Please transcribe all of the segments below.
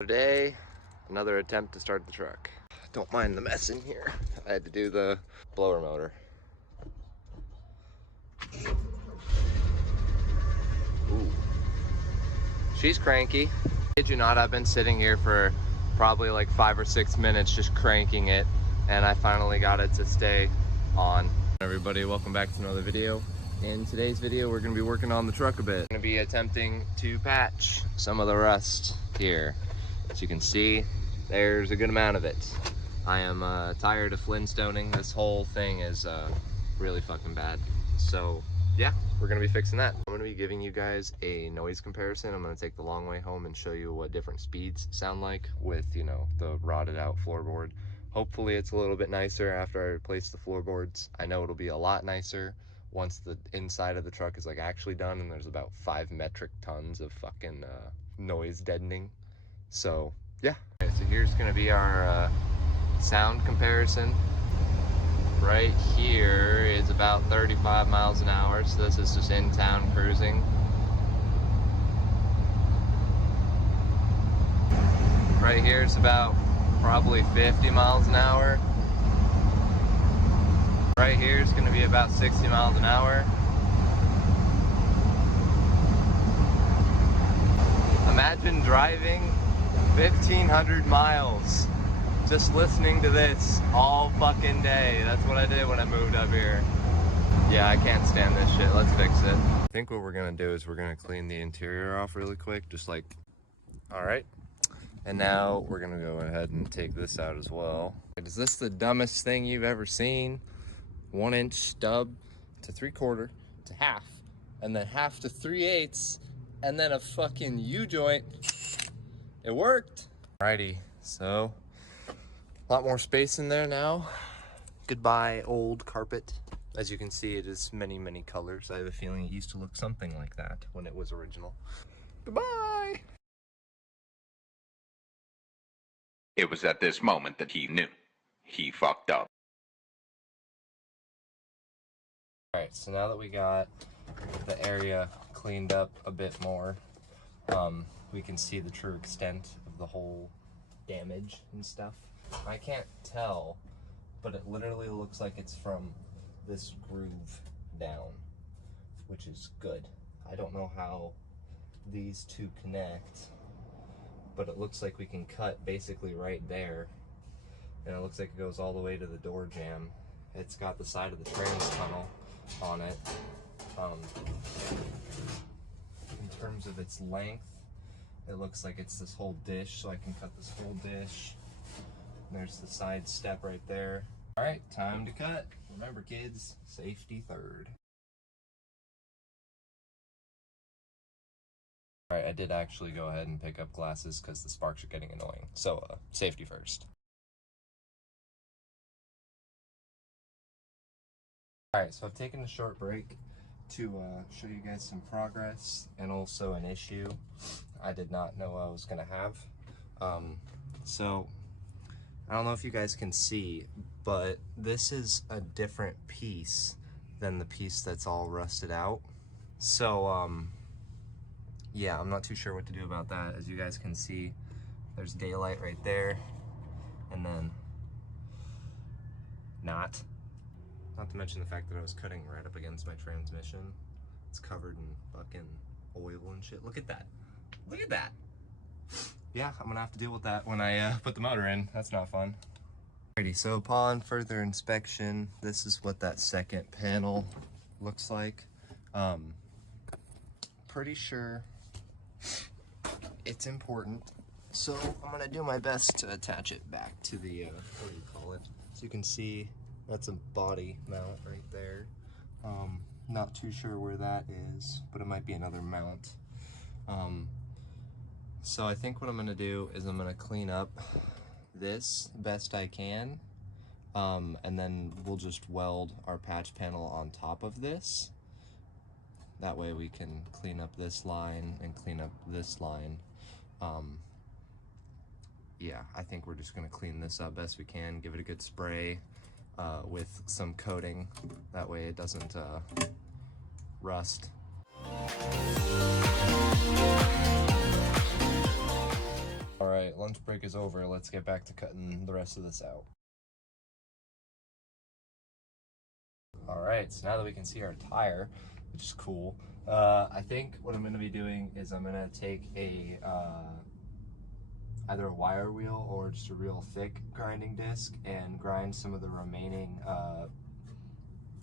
Today, another attempt to start the truck. Don't mind the mess in here. I had to do the blower motor. Ooh. She's cranky. Kid you not, I've been sitting here for probably like 5 or 6 minutes just cranking it, and I finally got it to stay on. Everybody, welcome back to another video. In today's video, we're gonna be working on the truck a bit. We're gonna be attempting to patch some of the rust here. As you can see, there's a good amount of it. I am tired of flintstoning. This whole thing is really fucking bad. So yeah, we're gonna be fixing that. I'm gonna be giving you guys a noise comparison. I'm gonna take the long way home and show you what different speeds sound like with, you know, the rotted out floorboard. Hopefully it's a little bit nicer after I replace the floorboards. I know it'll be a lot nicer once the inside of the truck is like actually done and there's about 5 metric tons of fucking noise deadening. So yeah, okay, so here's gonna be our sound comparison. Right here is about 35 miles an hour, so this is just in town cruising. Right here is about probably 50 miles an hour. Right here is gonna be about 60 miles an hour. Imagine driving 1,500 miles just listening to this all fucking day. That's what I did when I moved up here. Yeah, I can't stand this shit. Let's fix it. I think what we're gonna do is we're gonna clean the interior off really quick, just like, all right. And now we're gonna go ahead and take this out as well. Is this the dumbest thing you've ever seen? 1-inch stub to 3/4 to half, and then half to 3/8, and then a fucking U-joint. It worked. Alrighty, so a lot more space in there now. Goodbye, old carpet. As you can see, it is many, many colors. I have a feeling it used to look something like that when it was original. Goodbye. It was at this moment that he knew. He fucked up. Alright, so now that we got the area cleaned up a bit more, we can see the true extent of the whole damage and stuff. I can't tell, but it literally looks like it's from this groove down, which is good. I don't know how these two connect, but it looks like we can cut basically right there, and it looks like it goes all the way to the door jamb. It's got the side of the trans tunnel on it. In terms of its length, it looks like it's this whole dish, so I can cut this whole dish. There's the side step right there. All right, time to cut. Remember, kids, safety third. All right, I did actually go ahead and pick up glasses because the sparks are getting annoying. So, safety first. All right, so I've taken a short break to show you guys some progress and also an issue I did not know I was gonna have. So I don't know if you guys can see, but this is a different piece than the piece that's all rusted out. So yeah, I'm not too sure what to do about that. As you guys can see, there's daylight right there, and then not to mention the fact that I was cutting right up against my transmission. It's covered in fucking oil and shit. Look at that. Look at that. Yeah, I'm gonna have to deal with that when I put the motor in. That's not fun. Alrighty, so upon further inspection, this is what that second panel looks like. Pretty sure it's important, so I'm gonna do my best to attach it back to the, what do you call it? So you can see that's a body mount right there. Not too sure where that is, but it might be another mount. So I think what I'm gonna do is I'm gonna clean up this best I can, and then we'll just weld our patch panel on top of this. That way we can clean up this line and clean up this line. Yeah, I think we're just gonna clean this up best we can, give it a good spray with some coating. That way it doesn't rust. All right, lunch break is over. Let's get back to cutting the rest of this out. All right, so now that we can see our tire, which is cool, I think what I'm gonna be doing is I'm gonna take a either a wire wheel or just a real thick grinding disc and grind some of the remaining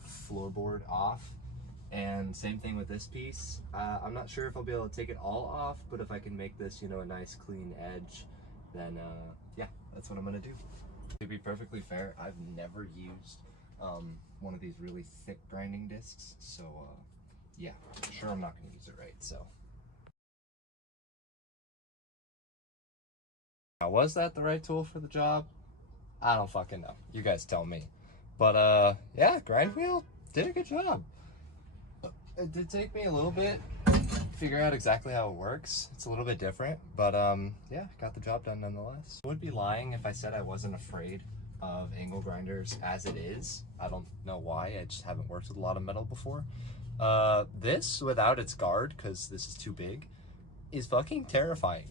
floorboard off. And same thing with this piece. I'm not sure if I'll be able to take it all off, but if I can make this, you know, a nice clean edge, then yeah, that's what I'm gonna do. To be perfectly fair, I've never used one of these really thick grinding discs, so yeah, sure I'm not gonna use it right, so. Now, was that the right tool for the job? I don't fucking know. You guys tell me. But yeah, grind wheel did a good job. It did take me a little bit to figure out exactly how it works. It's a little bit different, but yeah, got the job done nonetheless. I would be lying if I said I wasn't afraid of angle grinders as it is. I don't know why, I just haven't worked with a lot of metal before. This, without its guard, because this is too big, is fucking terrifying.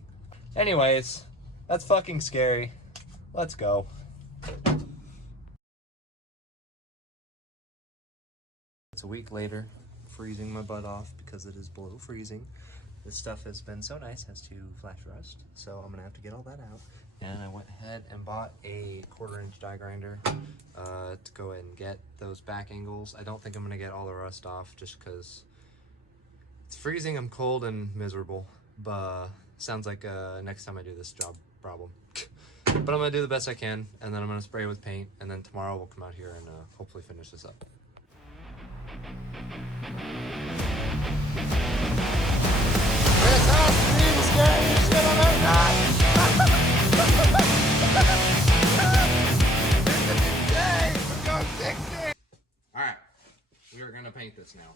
Anyways, that's fucking scary. Let's go. It's a week later, freezing my butt off because it is below freezing. This stuff has been so nice, has to flash rust, so I'm gonna have to get all that out. And I went ahead and bought a 1/4-inch die grinder to go ahead and get those back angles. I don't think I'm gonna get all the rust off just because it's freezing, I'm cold and miserable, but sounds like next time I do this job problem. But I'm gonna do the best I can, and then I'm gonna spray with paint, and then tomorrow we'll come out here and hopefully finish this up. This house is the scariest shit I've ever done! It's a new day! We're going 60! Alright, we are gonna paint this now.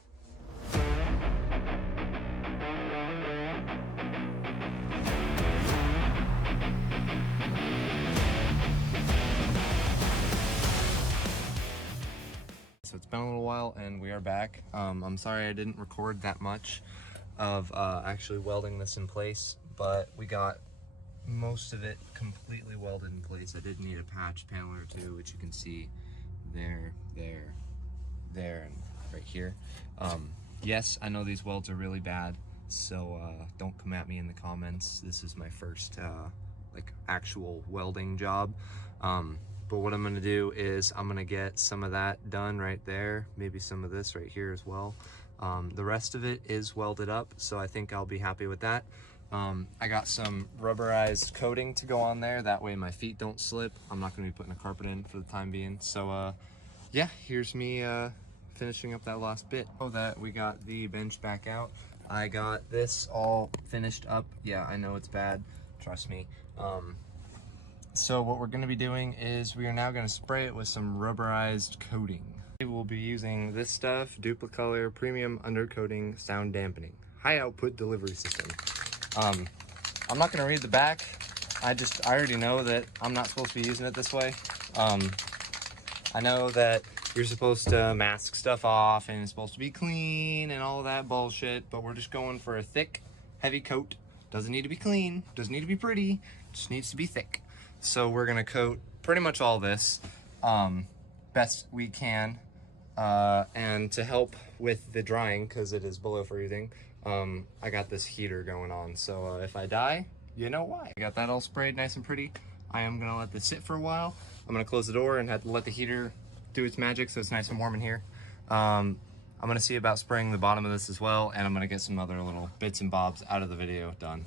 So it's been a little while and we are back. I'm sorry I didn't record that much of actually welding this in place, but we got most of it completely welded in place. I did need a patch panel or two, which you can see there, there, there, and right here. Yes, I know these welds are really bad, so don't come at me in the comments. This is my first like actual welding job. But what I'm gonna do is I'm gonna get some of that done right there, maybe some of this right here as well. The rest of it is welded up, so I think I'll be happy with that. I got some rubberized coating to go on there, that way my feet don't slip. I'm not gonna be putting a carpet in for the time being. So yeah, here's me finishing up that last bit. So that we got the bench back out. I got this all finished up. Yeah, I know it's bad, trust me. So what we're going to be doing is we are now going to spray it with some rubberized coating. We'll be using this stuff, Duplicolor Premium Undercoating Sound Dampening, High Output Delivery System. I'm not going to read the back. I already know that I'm not supposed to be using it this way. I know that you're supposed to mask stuff off and it's supposed to be clean and all that bullshit, but we're just going for a thick, heavy coat. Doesn't need to be clean, doesn't need to be pretty, just needs to be thick. So we're gonna coat pretty much all this best we can, and to help with the drying, because it is below freezing, I got this heater going on, so if I die, you know why. I got that all sprayed nice and pretty. I am gonna let this sit for a while. I'm gonna close the door and have to let the heater do its magic so it's nice and warm in here. I'm gonna see about spraying the bottom of this as well, and I'm gonna get some other little bits and bobs out of the video done.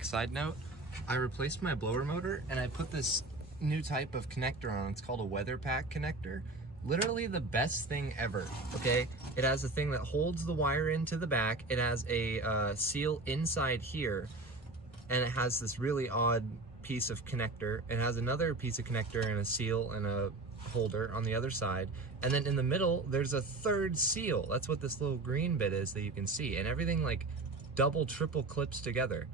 Side note, I replaced my blower motor and I put this new type of connector on. It's called a weather pack connector. Literally the best thing ever, okay? It has a thing that holds the wire into the back. It has a seal inside here, and it has this really odd piece of connector. It has another piece of connector and a seal and a holder on the other side. And then in the middle, there's a third seal. That's what this little green bit is that you can see. And everything like double, triple clips together.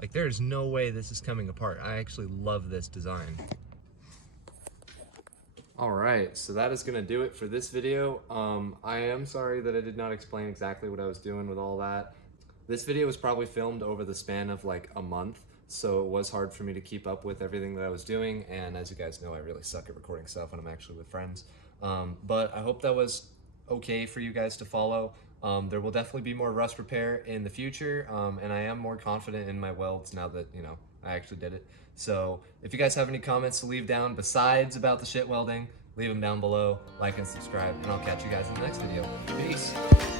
Like there's no way this is coming apart. I actually love this design. All right, so that is gonna do it for this video. I am sorry that I did not explain exactly what I was doing with all that. This video was probably filmed over the span of like a month, so it was hard for me to keep up with everything that I was doing, and as you guys know, I really suck at recording stuff when I'm actually with friends. But I hope that was okay for you guys to follow. There will definitely be more rust repair in the future, and I am more confident in my welds now that, you know, I actually did it. So if you guys have any comments to leave down besides about the shit welding, leave them down below, like and subscribe, and I'll catch you guys in the next video. Peace.